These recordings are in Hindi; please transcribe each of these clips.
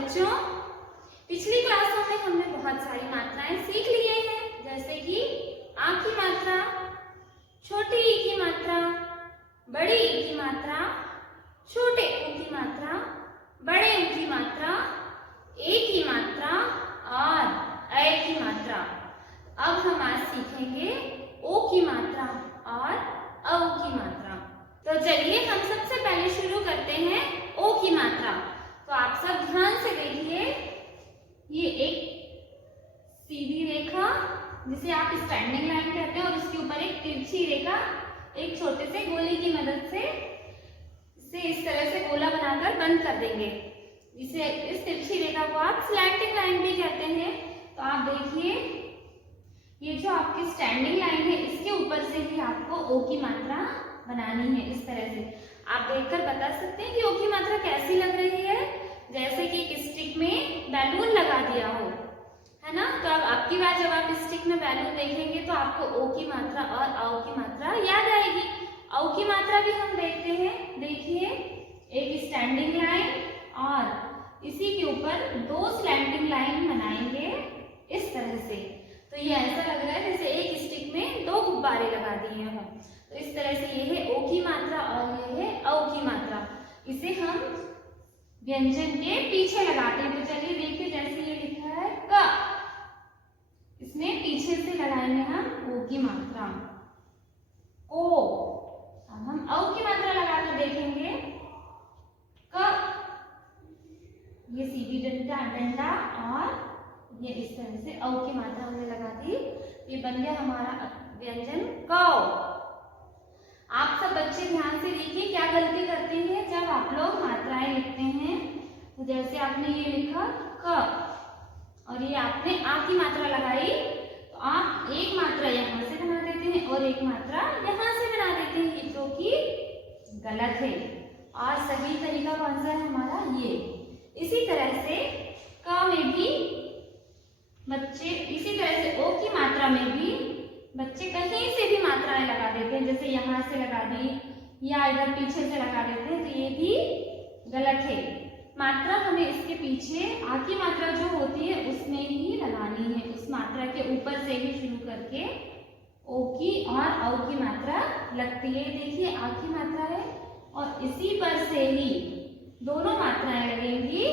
बच्चों, पिछली क्लासों में हमने बहुत सारी मात्राएं सीख ली हैं, जैसे कि आ की मात्रा, छोटी ई की मात्रा, बड़ी ई की मात्रा, छोटे ऊ की मात्रा, बड़े ऊ की मात्रा, ए की मात्रा और ऐ की मात्रा। अब हम आज सीखेंगे ओ की मात्रा और औ की मात्रा। तो चलिए हम सबसे पहले शुरू करते हैं ओ की मात्रा। तो आप सब ध्यान से देखिए, ये एक सीधी रेखा जिसे आप स्टैंडिंग लाइन कहते हैं और उसके ऊपर एक तिरछी रेखा एक छोटे से गोली की मदद से इस तरह से गोला बनाकर बंद कर देंगे। इसे इस तिरछी रेखा को आप स्लैंटिंग लाइन भी कहते हैं। तो आप देखिए, ये जो आपकी स्टैंडिंग लाइन है इसके ऊपर से ही आपको ओ की मात्रा बनानी है। इस तरह से आप देखकर बता सकते हैं कि ओ की मात्रा कैसी लग रही है, जैसे कि एक स्टिक में बैलून लगा दिया हो, है ना। तो अब आपकी बार जब आप स्टिक में बैलून देखेंगे तो आपको ओ की मात्रा और औ की मात्रा याद आएगी। औ की मात्रा भी हम देखते हैं, देखिए एक स्टैंडिंग लाइन और इसी के ऊपर दो स्लैंटिंग लाइन बनाएंगे इस तरह से। तो ये ऐसा लग रहा है जैसे एक स्टिक में दो गुब्बारे लगा दिए हों। तो इस तरह से ये है ओ की मात्रा और ये है औ की मात्रा। इसे हम व्यंजन के पीछे लगाते हैं। तो चलिए देखिए, जैसे ये लिखा है क, इसमें पीछे से लगाएंगे हम ओ की मात्रा। ओ, अब हम औ की मात्रा लगाकर देखेंगे। क, ये सीधी डंडा और ये इस तरह से औ की मात्रा हमने लगा दी। ये बन गया हमारा व्यंजन कौ। आप सब बच्चे ध्यान से देखिए क्या गलती करते हैं जब आप लोग मात्राएं लिखते हैं। तो जैसे आपने ये लिखा क और ये आपने आ की मात्रा लगाई, तो आप एक मात्रा यहाँ से बना देते हैं और एक मात्रा यहाँ से बना देते हैं, जो कि गलत है। और सही तरीका कौन सा है हमारा, ये। इसी तरह से क में भी बच्चे, इसी तरह से ओ की मात्रा में भी बच्चे कहीं से भी मात्राएं लगा देते हैं, जैसे यहाँ से लगा दी या इधर पीछे से लगा देते हैं, तो ये भी गलत है। मात्रा हमें इसके पीछे आ की मात्रा जो होती है उसमें ही लगानी है, उस मात्रा के ऊपर से ही शुरू करके ओ की और औ की मात्रा लगती है। देखिए आ की मात्रा है और इसी पर से ही दोनों मात्राएं लगेंगी,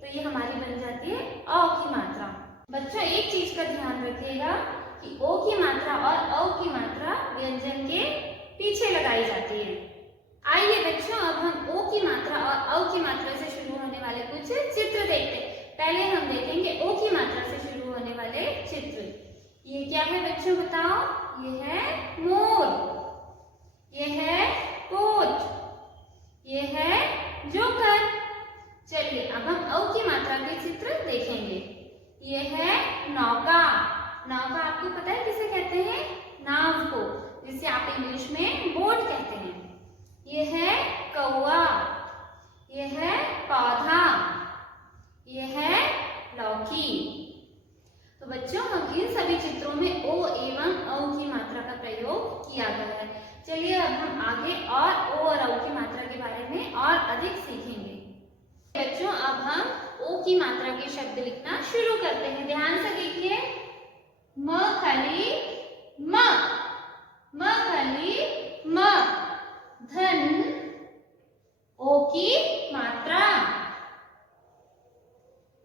तो ये हमारी बन जाती है औ की मात्रा। बच्चों एक चीज का ध्यान रखिएगा कि ओ की मात्रा और औ की मात्रा व्यंजन के पीछे लगाई जाती है। आइए बच्चों, अब हम ओ की मात्रा और औ की मात्रा से शुरू होने वाले कुछ चित्र देखते हैं। पहले हम देखेंगे ओ की मात्रा से शुरू होने वाले चित्र। ये क्या है बच्चों बताओ, ये है मोर, ये है कोट, ये है जोकर। चलिए अब हम औ की मात्रा के चित्र देखेंगे। ये है नौका। नौका आपको पता है किसे कहते हैं, नाव को, जिसे आप इंग्लिश में बोट कहते हैं। ये है कौवा, ये है पौधा, ये है लौकी। तो बच्चों हम इन सभी चित्रों में ओ एवं औ की मात्रा का प्रयोग किया गया है। चलिए अब हम आगे और ओ और औ की मात्रा के बारे में और अधिक सीखेंगे। बच्चों अब हम ओ की मात्रा के शब्द लिखना शुरू करते हैं। ध्यान से देखिए, म खली म, म खली म, धन, ओ की मात्रा,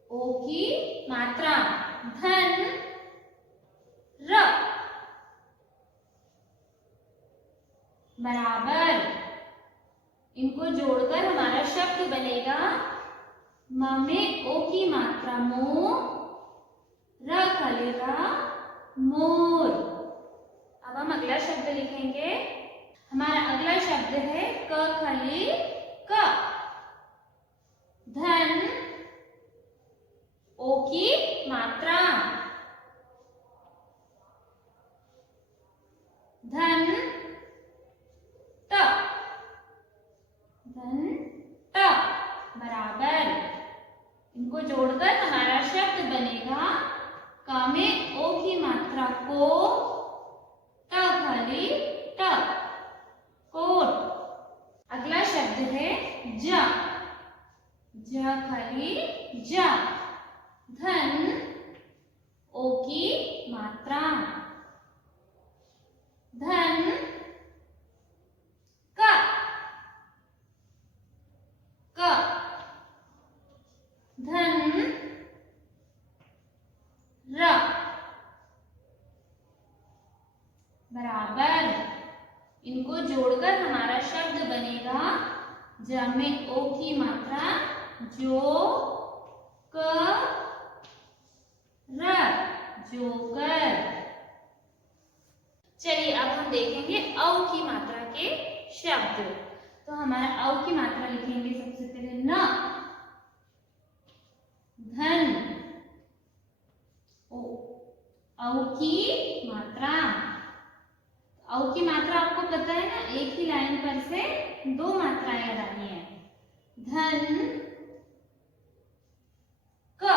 ओ की मात्रा, धन, र, बराबर। इनको जोड़कर हमारा शब्द बनेगा म में ओ की मात्रा मो, र खलेगा मोर। अब हम अगला शब्द लिखेंगे। हमारा अगला शब्द है क खली क, धन, ओ की मात्रा, धन, त, धन, त, बराबर। इनको जोड़कर हमारा शब्द बनेगा क में ओ की मात्रा को, त खली ट, कोट। अगला शब्द है ज, ज खाली जा। धन ओ की मात्रा, धन क क, धन र बराबर। इनको जोड़कर हमारा शब्द बनेगा ज में ओ की मात्रा जो क र, जोकर। चलिए अब हम देखेंगे औ की मात्रा के शब्द। तो हमारा औ की मात्रा लिखेंगे सबसे पहले न, धन ओ, औ की मात्रा। औ की मात्रा आपको पता है ना, एक ही लाइन पर से दो मात्राएं लगानी है। धन क,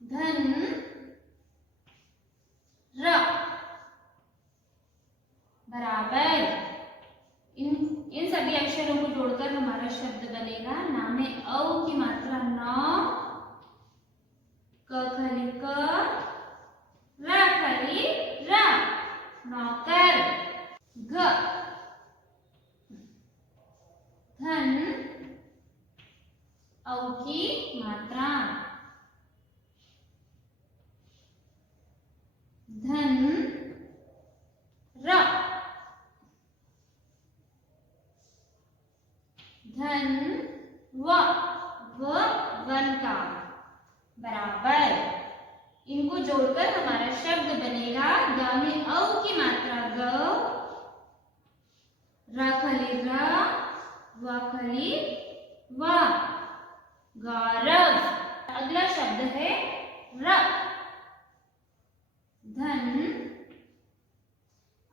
धन र बराबर। इन सभी अक्षरों को जोड़कर हमारा शब्द बनेगा ना में औ की मात्रा नौ, क खाली क, र खाली र, नौकर। घ, धन औ की मात्रा, धन र, धन व, वन का बराबर। इनको जोड़कर हमारा शब्द बनेगा ग में औ की मात्रा ग, र खाली र, व खाली व, गौरव। अगला शब्द है र, धन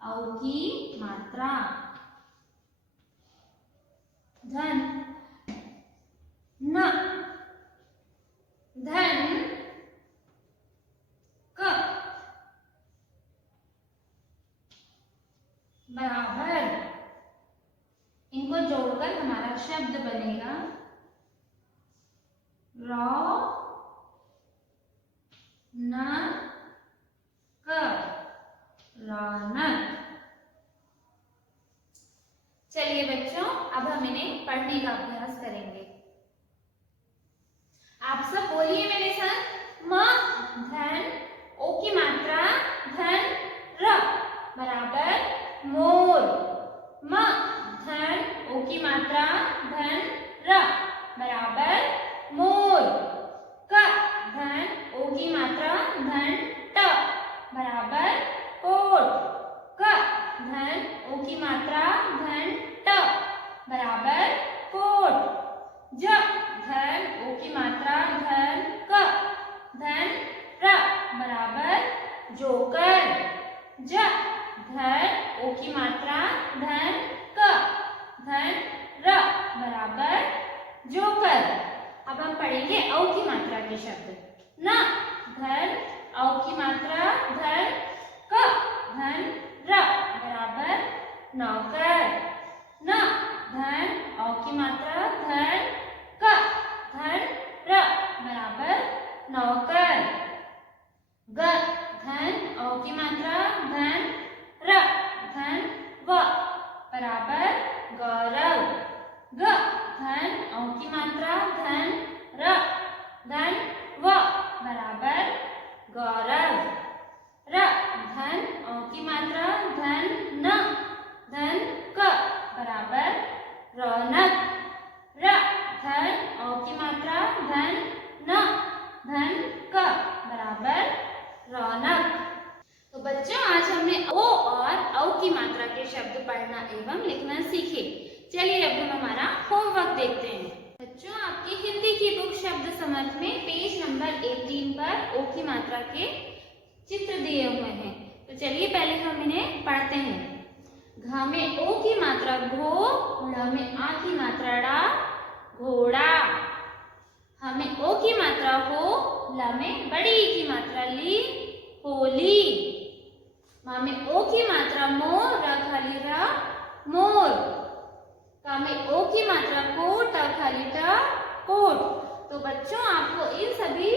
औ की मात्रा, धन न, धन क बराबर। इनको जोड़कर हमारा शब्द बनेगा रौ न क, रौनक। चलिए बच्चों अब हम इन्हें पढ़ने का अभ्यास करेंगे। आप सब बोलिए मेरे साथ। म, धन ओ की मात्रा धन र बराबर मोर। म, धन ओ की मात्रा धन र बराबर मोर। क, धन ओ की मात्रा धन ट बराबर कोट। क, धन ओ की मात्रा धन ट बराबर कोट। ज, धन ओ की मात्रा धन क, धन र बराबर जोकर। ज, धन ओ की मात्रा धन क, धन र बराबर जोकर। अब हम पढ़ेंगे औ की मात्रा के शब्द। न, धन औ की मात्रा धन क, धन र बराबर नौकर। न, धन औ की मात्रा धन क, धन र बराबर नौकर। ग, धन औ की मात्रा धन र, धन व बराबर गौरव। ग, धन औ की मात्रा धन र, धन व बराबर गौरव। र, धन औ की मात्रा धन न, धन क बराबर रौनक। र, धन औ की मात्रा धन न, धन क बराबर रौनक। तो बच्चों आज हमने ओ और औ की मात्रा के शब्द पढ़ना एवं लिखना सीखे। चलिए अब हम हमारा होमवर्क देखते हैं। बच्चों आपकी हिंदी की बुक शब्द समर्थ में पेज नंबर 18 पर ओ की मात्रा के चित्र दिए हुए हैं। तो चलिए पहले हम इन्हें पढ़ते हैं। घ में ओ की मात्रा घो, ड़ में आ की मात्रा डा, घोड़ा। ह में ओ की मात्रा हो, ल में बड़ी ई की मात्रा ली, होली। म में ओ की मात्रा मो, र खाली र, मोर। का में ओ की मात्रा को, ट खाली ट कोट। तो बच्चों आपको इन सभी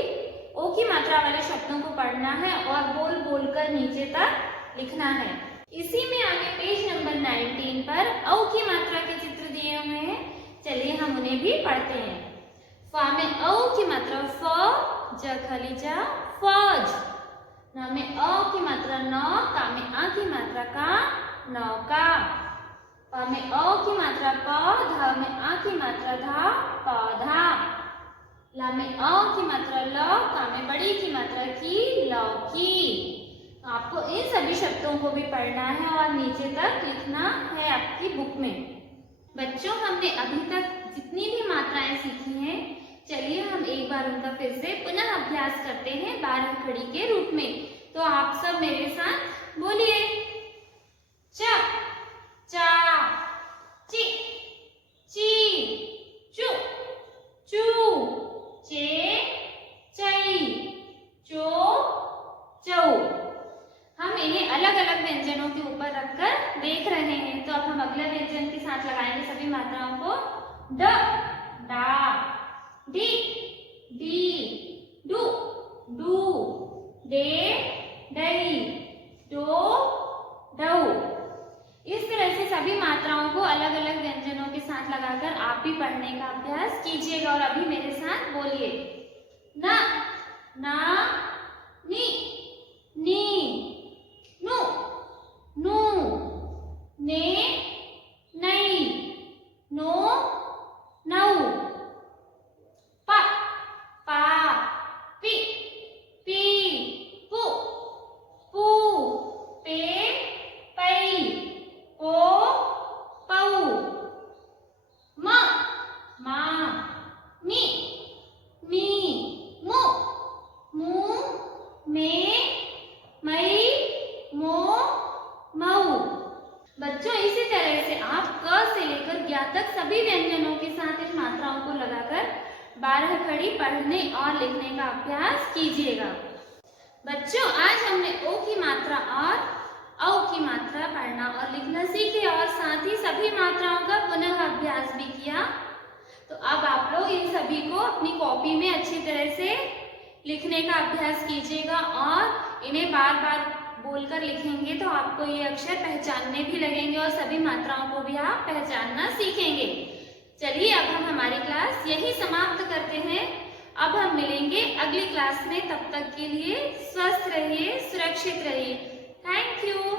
ओ की मात्रा वाले शब्दों को पढ़ना है और बोल बोल कर नीचे तक लिखना है। इसी में आगे पेज नंबर 19 पर औ की मात्रा के चित्र दिए हुए हैं, चलिए हम उन्हें भी पढ़ते हैं। फा में औ की मात्रा फ, ज खाली ज फौज। न में अ की मात्रा न, का में आ की मात्रा का, नौका। प में अ की मात्रा प, ध में आ की मात्रा धा, पौधा। ला में अ की मात्रा ल, का में बड़ी की मात्रा की, लौकी। तो आपको इन सभी शब्दों को भी पढ़ना है और नीचे तक लिखना है आपकी बुक में। बच्चों हमने अभी तक जितनी भी मात्राएं सीखी हैं, चलिए हम एक बार उनका फिर से पुनः अभ्यास करते हैं 12 खड़ी के रूप में। तो आप सब मेरे साथ बोलिए। च, चा, चि, ची, चु, चू, चे, चई, चो, चौ। हम इन्हें अलग अलग व्यंजनों के ऊपर रखकर देख रहे हैं। तो अब हम अगले व्यंजन के साथ लगाएंगे सभी मात्राओं को। ड, डा, डी, डी, डू, डू, डे, डई, डो, डऊ। इस तरह से सभी मात्राओं को अलग अलग व्यंजनों के साथ लगाकर आप भी पढ़ने का अभ्यास कीजिएगा और अभी मेरे साथ बोलिए। न, ना, नी, नी, नु, नू, ने, नई, नो, नौ। प, पा, पी, पी, पू, पू, पे, पई, पो, पऊ। म, मा, मी, मी, मु, मू, मे, मई, मो, मऊ। बच्चों इसी तरह से आप क से लेकर ज्ञ तक सभी व्यंजनों के साथ इन मात्राओं को लगाकर 12 खड़ी पढ़ने और लिखने का अभ्यास कीजिएगा। बच्चों आज हमने ओ की मात्रा और औ की मात्रा पढ़ना और लिखना सीखे और साथ ही सभी मात्राओं का पुनः अभ्यास भी किया। तो अब आप लोग इन सभी को अपनी कॉपी में अच्छी तरह से लिखने का अभ्यास कीजिएगा और इन्हें बार बार बोलकर लिखेंगे तो आपको ये अक्षर पहचानने भी लगेंगे और सभी मात्राओं को भी आप पहचानना सीखेंगे। चलिए अब हम हमारी क्लास यही समाप्त करते हैं। अब हम मिलेंगे अगली क्लास में, तब तक के लिए स्वस्थ रहिए, सुरक्षित रहिए। Thank you.